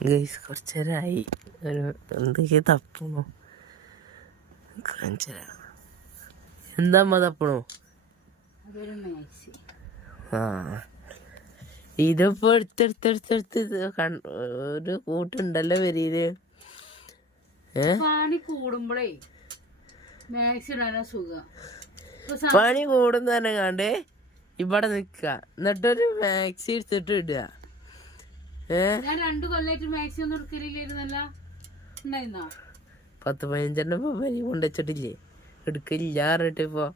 Guys കുറച്ച് നേരമായി ഒരു എന്തൊക്കെയാ തപ്പണോ കാണിച്ചു എന്താ അമ്മ തപ്പണോ ആ. ഇതിപ്പോ എടുത്തെടുത്തെടുത്തെടുത്ത് ഒരു കൂട്ടുണ്ടല്ലോ വരിയിൽ പണി കൂടുമ്പോഴേ മാക്സി ഇടാനാ സുഖം. ഇപ്പൊ പണി കൂടുന്ന തന്നെ കണ്ടേ. ഇവിടെ നിക്ക എന്നിട്ടൊരു മാക്സി എടുത്തിട്ട് ഇടുക. ഞാൻ രണ്ടു കൊല്ലായിട്ട് മാക്സി ഒന്നും എടുക്കലില്ലായിരുന്നല്ല ഉണ്ടായിരുന്നോ? പത്ത് പതിനഞ്ചെണ്ണം ഇപ്പൊ കൊണ്ടുവച്ചിട്ടില്ലേ? എടുക്കില്ല പറഞ്ഞിട്ട് ഇപ്പൊ.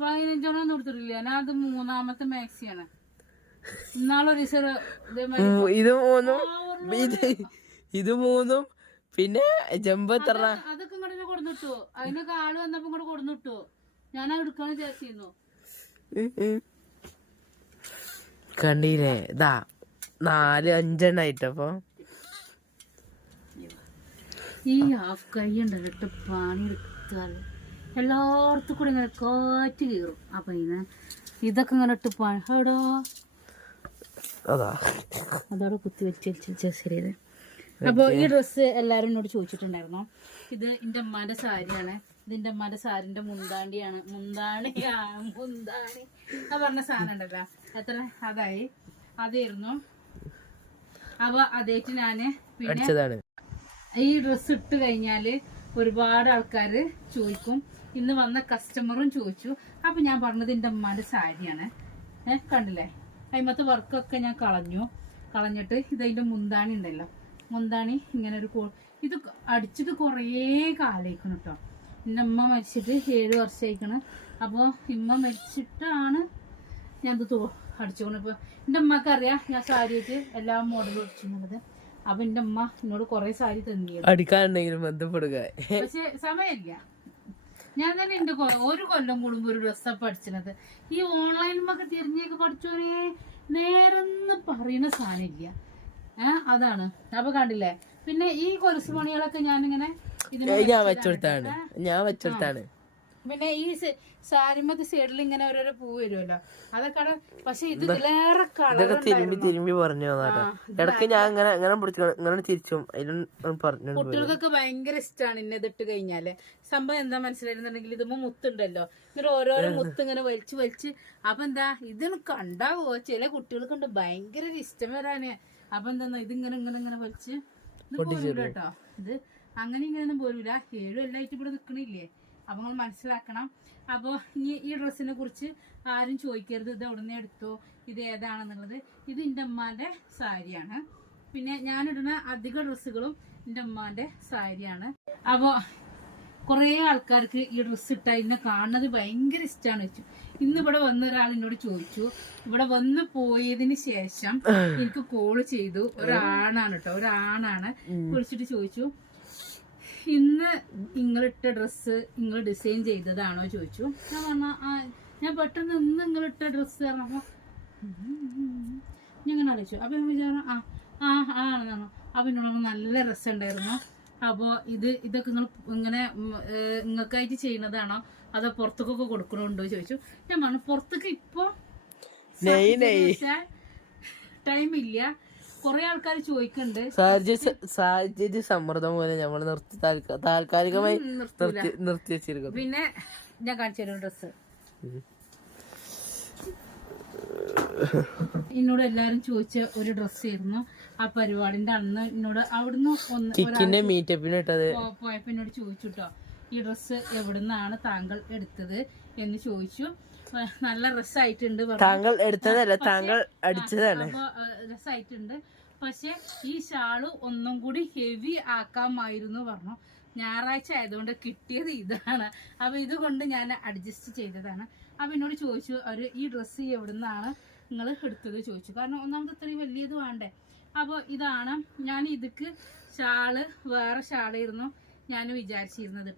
പതിനഞ്ചെണ്ണം ഒന്നും എടുത്തിട്ടില്ല. ഞാൻ അത് മൂന്നാമത്തെ മാക്സിയാണ്. ഇന്നാളൊരു ഇത് മൂന്നും ഇത് ഇത് മൂന്നും പിന്നെ ജമ്പ് എത്ര അതൊക്കെ ഇങ്ങോട്ട് കൊടുന്നിട്ടു. അതിനൊക്കെ ആൾ വന്നപ്പോ ഇങ്ങോട്ട് കൊടുന്നിട്ടു. ഞാൻ എടുക്കാന്ന് വിചാരിച്ചിരുന്നു. കണ്ടില്ലേ? ഇതാ നാല് അഞ്ചെണ്ണ ആയിട്ടപ്പോ. ഈ ഹാഫ് കൈ ഉണ്ടല്ലോ ഇട്ട് പണി എടുത്താൽ എല്ലായിടത്തും കൂടെ ഇങ്ങനെ കാറ്റ് കീറും അപ്പൊ ഇങ്ങനെ ഇതൊക്കെ ഇങ്ങനെ ഇട്ട് പണി എടോ. അതാ. അതോടെ കുത്തി വെച്ച് ശരിയത് അപ്പോൾ ഈ ഡ്രസ്സ് എല്ലാവരും എന്നോട് ചോദിച്ചിട്ടുണ്ടായിരുന്നു? ഇത് എന്റെ അമ്മാന്റെ സാരിയാണ്. ഇത് എന്റെ അമ്മാന്റെ സാരിന്റെ മുന്താണ്ടിയാണ്. മുന്താണിയാണ് മുന്താണി. ആ പറഞ്ഞ സാധനം ഉണ്ടല്ലോ. എത്ര? അതായി. അതായിരുന്നു. അപ്പോൾ അതേറ്റ് ഞാൻ പിന്നെ അടിച്ചതാണ്. ഈ ഡ്രസ്സ് ഇട്ട് കഴിഞ്ഞാൽ ഒരുപാട് ആൾക്കാര് ചോദിക്കും. ഇന്ന് വന്ന കസ്റ്റമറും ചോദിച്ചു. അപ്പൊ ഞാൻ പറഞ്ഞത് എന്റെ അമ്മാന്റെ സാരിയാണ്. ഏഹ് കണ്ടില്ലേ? അതിമത്തെ വർക്കൊക്കെ ഞാൻ കളഞ്ഞു. കളഞ്ഞിട്ട് ഇതതിന്റെ മുന്താണി ഉണ്ടല്ലോ. മുന്താണി ഇങ്ങനെ ഒരു കോ- ഇത് അടിച്ചത് കുറേ കാലേക്കണം കേട്ടോ എന്റെ അമ്മ മരിച്ചിട്ട് ഏഴ് വർഷമായിക്കണ് അപ്പോൾ ഇമ്മ മരിച്ചിട്ടാണ് ഞാൻ ഇത് തോ അടിച്ചുകൊണ്ട് ഇപ്പോൾ എന്റെ അമ്മയ്ക്ക് അറിയാം ഞാൻ സാരി വെച്ച് എല്ലാ മോഡലും അടിച്ചിരുന്നത് അപ്പൊ എന്റെ അമ്മ എന്നോട് കുറേ സാരി അടിക്കാനുണ്ടെങ്കിലും ബന്ധപ്പെടുക. പക്ഷെ സമയമില്ല. ഞാൻ തന്നെ എന്റെ ഒരു കൊല്ലം കൂടുമ്പോ ഒരു ഡ്രസ്സാ പഠിച്ചത് ഈ ഓൺലൈനിലൊക്കെ തിരിഞ്ഞൊക്കെ പഠിച്ചോനെ നേരെന്ന് പറയുന്ന സാധനമില്ല. ഏഹ് അതാണ്. അപ്പൊ കണ്ടില്ലേ? പിന്നെ ഈ കൊലുസ് പണികളൊക്കെ ഞാനിങ്ങനെ ഞാൻ വെച്ചെടുത്താണ്. ഞാൻ വെച്ചെടുത്താണ്. പിന്നെ ഈ സാരിമത്തെ സൈഡിൽ ഇങ്ങനെ ഓരോരോ പൂ വരുമല്ലോ അതൊക്കെ പക്ഷെ ഇത് ഇതിലേറെ കളർ തിരുമ്പി തിരുമ്പി പറഞ്ഞു ഇടയ്ക്ക് ഞാൻ ഇങ്ങനെ ഇങ്ങനെ പിടിച്ചു ഇങ്ങനെ തിരിച്ചും പറഞ്ഞു കുട്ടികൾക്കൊക്കെ ഭയങ്കര ഇഷ്ടമാണ് ഇന്നത് ഇട്ട് കഴിഞ്ഞാൽ. സംഭവം എന്താ മനസ്സിലായിരുന്നുണ്ടെങ്കിൽ ഇതുമ്പോ മുത്തുണ്ടല്ലോ. എന്നിട്ട് ഓരോരോ മുത്ത് ഇങ്ങനെ വലിച്ചു വലിച്ച്. അപ്പൊ എന്താ? ഇതിന് കണ്ടാവോ? ചില കുട്ടികൾക്കുണ്ട് ഭയങ്കര ഇഷ്ടം വരാന്. അപ്പൊ എന്താ ഇതിങ്ങനെ ഇങ്ങനെ ഇങ്ങനെ വലിച്ച്. ഇത് പോരൂല കേട്ടോ. ഇത് അങ്ങനെ ഇങ്ങനെ പോരൂല. ഏഴും എല്ലായിട്ട് ഇവിടെ നിക്കണില്ലേ? അപ്പൊ നിങ്ങൾ മനസ്സിലാക്കണം. അപ്പോൾ ഇനി ഈ ഡ്രസ്സിനെ കുറിച്ച് ആരും ചോദിക്കരുത്. ഇത് എവിടെ നിന്ന് എടുത്തോ? ഇത് ഏതാണെന്നുള്ളത്. ഇത് എന്റെ അമ്മാന്റെ സാരിയാണ്. പിന്നെ ഞാനിടുന്ന അധിക ഡ്രസ്സുകളും എന്റെ അമ്മാന്റെ സാരിയാണ്. അപ്പോൾ കുറേ ആൾക്കാർക്ക് ഈ ഡ്രസ്സ് ഇട്ടാൽ ഇന്നെ കാണുന്നത് ഭയങ്കര ഇഷ്ടമാണ് വെച്ചു. ഇന്ന് ഇവിടെ വന്ന ഒരാൾ എന്നോട് ചോദിച്ചു. ഇവിടെ വന്ന് പോയതിന് ശേഷം എനിക്ക് കോൾ ചെയ്തു. ഒരാണാണ് കേട്ടോ. ഒരാണാണ് വിളിച്ചിട്ട് ചോദിച്ചു. ഇന്ന് നിങ്ങളിട്ട ഡ്രസ്സ് നിങ്ങൾ ഡിസൈൻ ചെയ്തതാണോ ചോദിച്ചു. ഞാൻ പറഞ്ഞ ആ ഞാൻ പെട്ടെന്ന് ഇന്ന് നിങ്ങളിട്ട ഡ്രസ്സ് പറഞ്ഞപ്പോ ഞാൻ ഇങ്ങനെ ആലോചിച്ചു. അപ്പൊ ഞാൻ വിചാരം ആ ആ ആണെന്ന് പറഞ്ഞു. അപ്പൊ എന്നോട് നല്ല രസമുണ്ടായിരുന്നു. അപ്പോൾ ഇത് ഇതൊക്കെ നിങ്ങൾ ഇങ്ങനെ നിങ്ങൾക്കായിട്ട് ചെയ്യുന്നതാണോ അതോ പുറത്തേക്കൊക്കെ കൊടുക്കണുണ്ടോ? ചോദിച്ചു. ഞാൻ പറഞ്ഞു പുറത്തേക്ക് ഇപ്പോ ടൈമില്ല. കുറെ ആൾക്കാർ ചോദിക്കുന്നുണ്ട് സാഹചര്യ സാഹചര്യ സമ്മർദ്ദം പോലെ നമ്മൾ നിർത്തി താൽക്ക- താൽക്കാലികമായി. നിർത്തി നിർത്തി വെച്ചിരിക്കുന്നു. പിന്നെ ഞാൻ കാണിച്ചു തരും ഡ്രസ്സ്. എന്നോട് എല്ലാരും ചോദിച്ച ഒരു ഡ്രസ് ആയിരുന്നു. ആ പരിപാടിന്റെ അന്ന് എന്നോട് അവിടുന്ന് ഒന്ന് മീറ്റപ്പിന് പോയപ്പോ എന്നോട് ചോദിച്ചു കേട്ടോ ഈ ഡ്രസ്സ് എവിടുന്നാണ് താങ്കൾ എടുത്തത് എന്ന് ചോദിച്ചു. നല്ല രസമായിട്ടുണ്ട് പറഞ്ഞു. താങ്കൾ എടുത്തതല്ല താങ്കൾ അടിച്ചതാണ്. ഡ്രസ് ആയിട്ടുണ്ട് രസമായിട്ടുണ്ട് പക്ഷെ ഈ ഷാൾ ഒന്നും കൂടി ഹെവി ആക്കാമായിരുന്നു പറഞ്ഞു. ഞായറാഴ്ച ആയതുകൊണ്ട് കിട്ടിയത് ഇതാണ്. അപ്പൊ ഇതുകൊണ്ട് ഞാൻ അഡ്ജസ്റ്റ് ചെയ്തതാണ്. അപ്പൊ എന്നോട് ചോദിച്ചു അവർ ഈ ഡ്രസ്സ് എവിടുന്നാണ് നിങ്ങൾ എടുത്തത്? ചോദിച്ചു. കാരണം ഒന്നാമത് ഇത്രയും വലിയത് വേണ്ടേ? അപ്പോൾ ഇതാണ് ഞാൻ ഇതിക്ക് ഷാൾ വേറെ ഷാളായിരുന്നു. ഞാൻ വിചാരിച്ചിരുന്നത്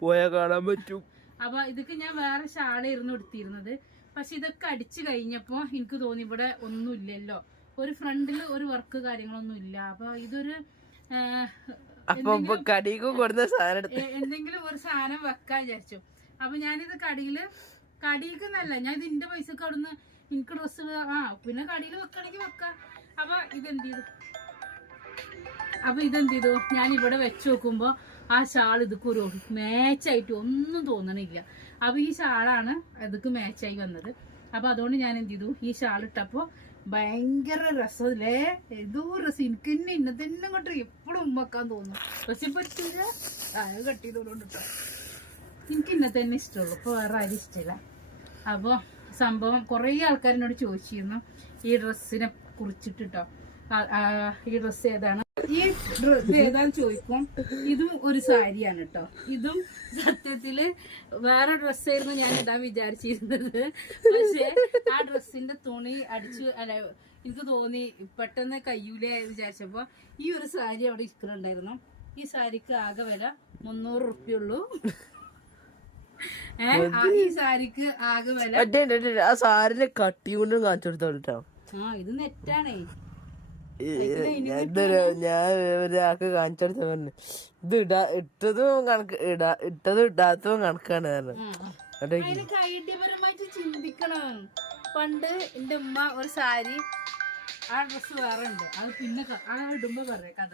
പോയാൽ കാണാൻ പറ്റും. അപ്പൊ ഇതൊക്കെ ഞാൻ വേറെ ഷാളായിരുന്നു എടുത്തിരുന്നത്. പക്ഷെ ഇതൊക്കെ അടിച്ചു കഴിഞ്ഞപ്പോ എനിക്ക് തോന്നി ഇവിടെ ഒന്നുമില്ലല്ലോ. ഒരു ഫ്രണ്ടിൽ ഒരു വർക്ക് കാര്യങ്ങളൊന്നും ഇല്ല. അപ്പൊ ഇതൊരു എന്തെങ്കിലും ഒരു സാധനം വെക്കാൻ വിചാരിച്ചു. അപ്പൊ ഞാനിത് കടിയിൽ കടിയിക്കുന്നല്ല ഞാൻ ഇത് എന്റെ പൈസക്ക് അവിടുന്ന് എനിക്ക് ഡ്രസ്സ് ആ പിന്നെ കടിയിൽ വെക്കണെങ്കിൽ വെക്കാം. അപ്പൊ എന്ത് ചെയ്തു? അപ്പൊ ഇതെന്ത് ചെയ്തു? ഞാൻ ഇവിടെ വെച്ച് നോക്കുമ്പോ ആ ഷാൾ ഇതൊക്കെ ഒരു മാച്ചായിട്ട് ഒന്നും തോന്നണില്ല. അപ്പൊ ഈ ഷാളാണ് ഇതൊക്കെ മാച്ചായി വന്നത്. അപ്പൊ അതുകൊണ്ട് ഞാൻ എന്ത് ചെയ്തു? ഈ ഷാൾ ഇട്ടപ്പോ ഭയങ്കര രസമല്ലേ ഏതോ രസം. എനിക്ക് തന്നെ ഇന്ന തന്നെ എപ്പോഴും ഉമ്മക്കാൻ തോന്നും. പക്ഷെ പറ്റില്ല അത് കട്ട്. ചെയ്തോണ്ട് എനിക്ക് ഇന്നത്തെ തന്നെ ഇഷ്ടമുള്ളൂ. ഇപ്പൊ വേറെ ആരും ഇഷ്ടമില്ല. അപ്പോൾ സംഭവം കുറേ ആൾക്കാരിനോട് ചോദിച്ചിരുന്നു ഈ ഡ്രസ്സിനെ കുറിച്ചിട്ട് കേട്ടോ. ഈ ഡ്രസ്സ് ഏതാണ്? ഈ ഡ്രസ് ഏതാന്ന് ചോദിക്കും. ഇതും ഒരു സാരിയാണ് കേട്ടോ ഇതും സത്യത്തിൽ വേറെ ഡ്രസ്സായിരുന്നു ഞാൻ ഇടാൻ വിചാരിച്ചിരുന്നത്. പക്ഷെ ആ ഡ്രസ്സിന്റെ തുണി അടിച്ചു അല്ല എനിക്ക് തോന്നി പെട്ടെന്ന് കയ്യൂലേ വിചാരിച്ചപ്പോ ഈ ഒരു സാരി അവിടെ ഇരിക്കുന്നുണ്ടായിരുന്നു. ഈ സാരിക്ക് ആകെ വില മുന്നൂറ് റുപ്യുള്ളൂ. ഏ ആ ഈ സാരിക്ക് ആകെ വില. ആ സാരിന്റെ കട്ടി കൊണ്ട് കാണിച്ചു കൊടുത്തോട്ടോ ആ ഇത് നെറ്റാണേ ഇതൊരു ഞാൻ ഒരാൾക്ക് കാണിച്ചു കൊടുത്ത പറഞ്ഞു ഇത് ഇടാ ഇട്ടതും കണക്ക് ഇടാ ഇട്ടതും ഇടാത്തതും കണക്കാണ് കാരണം ഐഡിയപരമായിട്ട് ചിന്തിക്കണം. പണ്ട് എന്റെ ഉമ്മ ഒരു സാരി ആ ഡ്രസ്സ് വേറെ ഉണ്ട് അത് പിന്നെ ആ ഇടുമ്പോ പറയാം കഥ.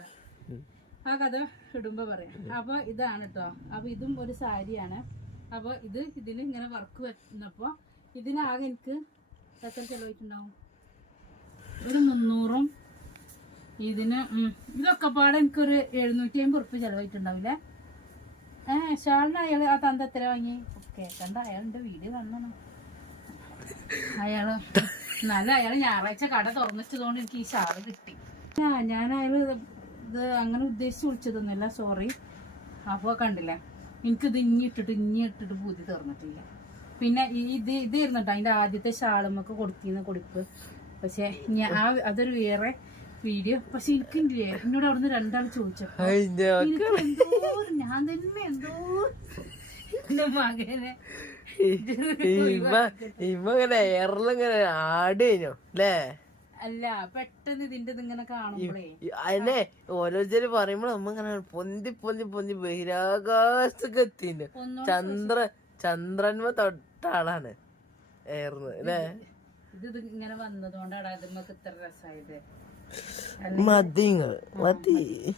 ആ കഥ ഇടുമ്പോ പറയാം. അപ്പൊ ഇതാണ് കേട്ടോ അപ്പൊ ഇതും ഒരു സാരിയാണ്. അപ്പൊ ഇത് ഇതിന് ഇങ്ങനെ വർക്ക് വന്നപ്പോ ഇതിനാകെ എനിക്ക് എത്ര ചെലവായിട്ടുണ്ടാവും ഒരു മുന്നൂറും ഇതിന് ഇതൊക്കെ പാടെ എനിക്കൊരു എഴുന്നൂറ്റി അമ്പത് ഉറുപ്പ് ചെലവായിട്ടുണ്ടാവില്ലേ? ഏ ഷാളിന് അയാൾ ആ തന്ത എത്ര വാങ്ങി കേക്കണ്ട അയാളുടെ വീട് വന്നു അയാൾ നല്ല അയാൾ ഞായറാഴ്ച കട തുറന്നിട്ടതുകൊണ്ട് എനിക്ക് ഈ ഷാൾ കിട്ടി. ആ ഞാൻ അയാൾ ഇത് അങ്ങനെ ഉദ്ദേശിച്ച് വിളിച്ചതൊന്നുമല്ല സോറി അപ്പോൾ കണ്ടില്ലേ? എനിക്കിത് ഇഞ്ഞി ഇട്ടിട്ട് ഇഞ്ഞി ഇട്ടിട്ട് പൂതി തീർന്നിട്ടില്ല. പിന്നെ ഇത് ഇതായിരുന്നു കേട്ടോ അതിന്റെ ആദ്യത്തെ ഷാളുമൊക്കെ കൊടുത്തിരുന്ന കൊടുപ്പ്. പക്ഷെ ഞാൻ അതൊരു വേറെ വീഡിയോ പക്ഷെ എനിക്കില്ലേ എന്നോട് അവിടുന്ന് രണ്ടാൾ ചോദിച്ചപ്പോ എന്തോ ഞാൻ തന്നെ എന്തോ മകനെ ഇമ്മ ഇമ്മ ഇങ്ങനെ എയറിലിങ്ങനെ ആട് കഴിഞ്ഞു അല്ലേ? അല്ല പെട്ടെന്ന് ഇതിന്റെ ഇതിങ്ങനെ കാണുമ്പോഴേ അതിനെ ഓരോരുത്തര് പറയുമ്പോ നമ്മ ഇങ്ങനെ പൊന്തി പൊന്തി പൊന്തി ബഹിരാകാശത്തൊക്കെ എത്തിണ്ട് ചന്ദ്ര ചന്ദ്രന്മ തൊട്ട ആളാണ് ഏർന്ന് അല്ലേ? ഇത് ഇങ്ങനെ വന്നതുകൊണ്ടാണ് അത് നമുക്ക് ഇത്ര രസമായത് Mading. Mati.